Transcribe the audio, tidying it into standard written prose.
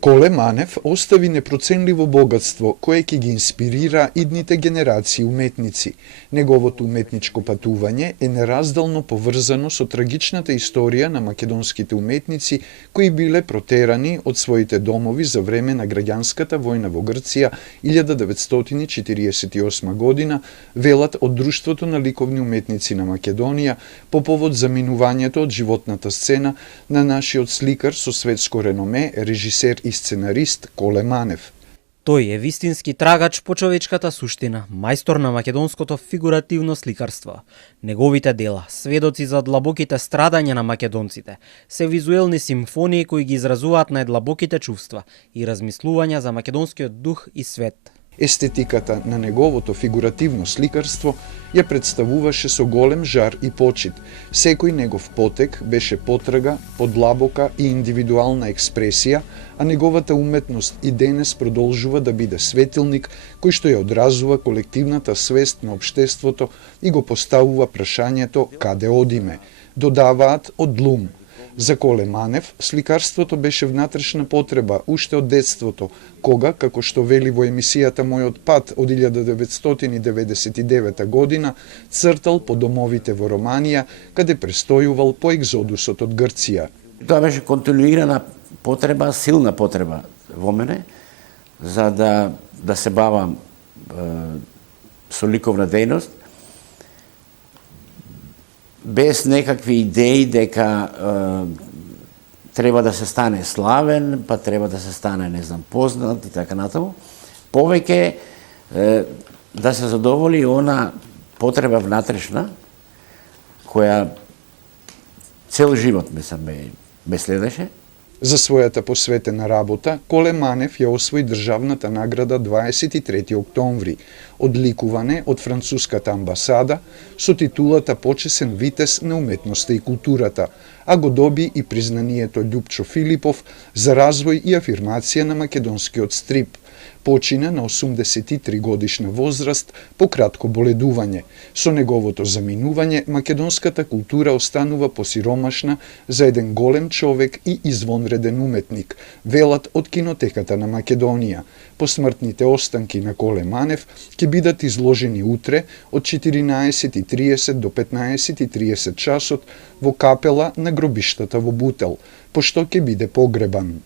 Коле Манев остави непроценливо богатство кое ќе ги инспирира идните генерации уметници. Неговото уметничко патување е неразделно поврзано со трагичната историја на македонските уметници кои биле протерани од своите домови за време на граѓанската војна во Грција 1948 година, велат од Друштвото на ликовни уметници на Македонија по повод заминувањето од животната сцена на нашиот сликар со светско реноме, режисер и сценарист Коле Манев. Тој е вистински трагач по човечката суштина, мајстор на македонското фигуративно сликарство. Неговите дела, сведоци за длабоките страдања на македонците, се визуелни симфонии кои ги изразуваат најдлабоките чувства и размислувања за македонскиот дух и свет. Естетиката на неговото фигуративно сликарство ја представуваше со голем жар и почит. Секој негов потек беше потрага, подлабока и индивидуална експресија, а неговата уметност и денес продолжува да биде светилник кој што ја одразува колективната свест на општеството и го поставува прашањето каде одиме, додаваат од Длум. За Коле Манев, сликарството беше внатрешна потреба уште од детството, кога, како што вели во емисијата Мојот пат од 1999 година, цртал по домовите во Романија, каде престојувал по екзодусот од Грција. Тоа беше континуирана потреба, силна потреба во мене, за да се бавам со ликовна дејност, без некакви идеи дека треба да се стане славен, па треба да се стане, не знам, познат и така натаму. Повеќе да се задоволи она потреба внатрешна, која цел живот ме следеше. За својата посветена работа, Коле Манев ја освои државната награда 23 октомври, одликуване од француската амбасада со титулата Почесен витез на уметноста и културата, а го доби и признанието Љупчо Филипов за развој и афирмација на македонскиот стрип. Почина на 83 годишна возраст по кратко боледување. Со неговото заминување, македонската култура останува посиромашна за еден голем човек и извонреден уметник, велат од Кинотеката на Македонија. Посмртните останки на Коле Манев ќе бидат изложени утре од 14:30 до 15:30 часот во капела на гробиштата во Бутел, пошто ќе биде погребан.